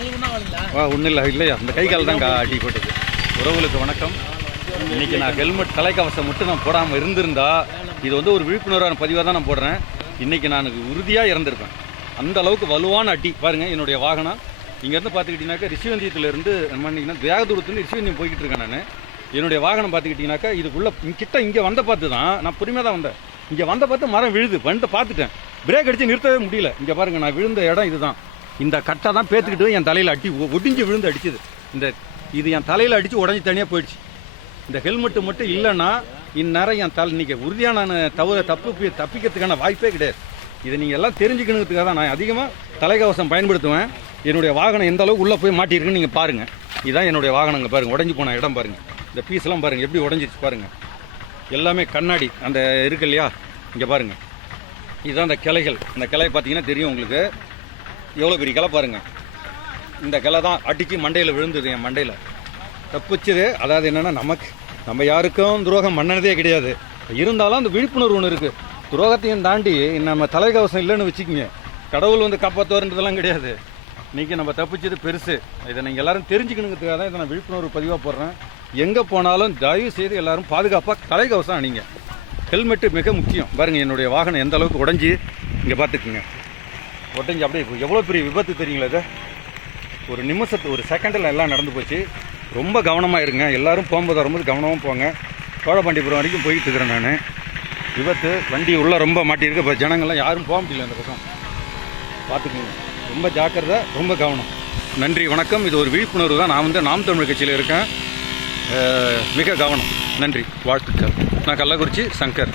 ஒன்றும் இல்லை இல்லையா, அந்த கை கால் தான் அடி போட்டது. உறவுகளுக்கு வணக்கம். இன்றைக்கி நான் ஹெல்மெட் தலைக்கவசம் மட்டும் நான் போடாமல் இருந்திருந்தா இது வந்து ஒரு விழிப்புணர்வான பதிவாக தான் நான் போடுறேன். இன்றைக்கி நான் உறுதியாக இறந்துருப்பேன். அந்த அளவுக்கு வலுவான அடி பாருங்கள். என்னுடைய வாகனம் இங்கேருந்து பார்த்துக்கிட்டிங்கனாக்கா ரிஷிவந்தியத்துலேருந்து நம்ம வேகதூரத்துலேருந்து ரிஷிவந்தியம் போய்கிட்டு இருக்கேன். நான் என்னுடைய வாகனம் பார்த்துக்கிட்டிங்கனாக்கா இதுக்குள்ளே கிட்ட இங்கே வந்த பார்த்து தான் நான் பொறுமையாக தான் வந்தேன். இங்கே வந்த பார்த்து மரம் விழுது வந்து பார்த்துட்டேன். பிரேக் அடித்து நிறுத்தவே முடியல. இங்கே பாருங்கள், நான் விழுந்த இடம் இதுதான். இந்த கட்டை தான் பேத்துக்கிட்டு என் தலையில் அடி ஒடிஞ்சு விழுந்து அடிச்சுது. இது என் தலையில் அடித்து உடஞ்சி தனியாக போயிடுச்சு. இந்த ஹெல்மெட்டு மட்டும் இல்லைன்னா இந்நேரம் என் இன்றைக்கி உறுதியாக நான் தப்பிக்கிறதுக்கான வாய்ப்பே கிடையாது. இதை நீங்கள் எல்லாம் தெரிஞ்சுக்கணுங்கிறதுக்காக தான் நான் அதிகமாக தலைக்கவசம் பயன்படுத்துவேன். என்னுடைய வாகனம் எந்த அளவுக்கு உள்ளே போய் மாட்டியிருக்குன்னு நீங்கள் பாருங்கள். இதுதான் என்னுடைய வாகனங்க பாருங்கள். உடஞ்சி போன இடம் பாருங்கள். இந்த பீஸ்லாம் பாருங்கள் எப்படி உடஞ்சிருச்சு பாருங்கள். எல்லாமே கண்ணாடி அந்த இருக்கு இல்லையா, இங்கே பாருங்கள். இதுதான் அந்த கிளைகள். அந்த கிளை பார்த்தீங்கன்னா தெரியும் உங்களுக்கு, எவ்வளோ பெரிய கிளை பாருங்கள். இந்த கிளை தான் அடித்து மண்டையில் விழுந்தது. என் மண்டையில் தப்பிச்சது. அதாவது என்னென்னா நம்ம யாருக்கும் துரோகம் பண்ணனதே கிடையாது. இருந்தாலும் அந்த விழிப்புணர்வு ஒன்று இருக்குது. துரோகத்தையும் தாண்டி நம்ம தலைக்கவசம் இல்லைன்னு வச்சுக்கிங்க, கடவுள் வந்து காப்பாற்றுவார்ன்றதெல்லாம் கிடையாது. இன்றைக்கி நம்ம தப்பிச்சது பெருசு. இதை நீங்கள் எல்லோரும் தெரிஞ்சுக்கணுங்கிறதுக்காக தான் இதை நான் விழிப்புணர்வு பதிவாக போடுறேன். எங்கே போனாலும் தயவு செய்து எல்லோரும் பாதுகாப்பாக தலைக்கவசம் அணிங்க. ஹெல்மெட்டு மிக முக்கியம். பாருங்கள் என்னுடைய வாகனம் எந்த அளவுக்கு உடஞ்சி இங்கே பார்த்துக்குங்க. உடஞ்சி அப்படியே எவ்வளோ பெரிய விபத்து தெரியுங்களா. இது ஒரு நிமிஷத்து ஒரு செகண்டில் எல்லாம் நடந்து போச்சு. ரொம்ப கவனமாக இருங்க. எல்லோரும் போகும்போது வரும்போது கவனமாக போங்க. சோழபாண்டிபுரம் வரைக்கும் போயிட்டு இருக்கிறேன் நான். விபத்து வண்டி உள்ளே ரொம்ப மாட்டியிருக்கு. இப்போ ஜனங்கள்லாம் யாரும் போக முடியல. அந்த பக்கம் பார்த்துக்குங்க. ரொம்ப ஜாக்கிரதை, ரொம்ப கவனம். நன்றி, வணக்கம். இது ஒரு விழிப்புணர்வு தான். நான் வந்து நாம் தமிழ் கட்சியில் இருக்கேன். மிக கவனம். நன்றி, வாழ்த்துக்கள். நான் கள்ளக்குறிச்சி சங்கர்.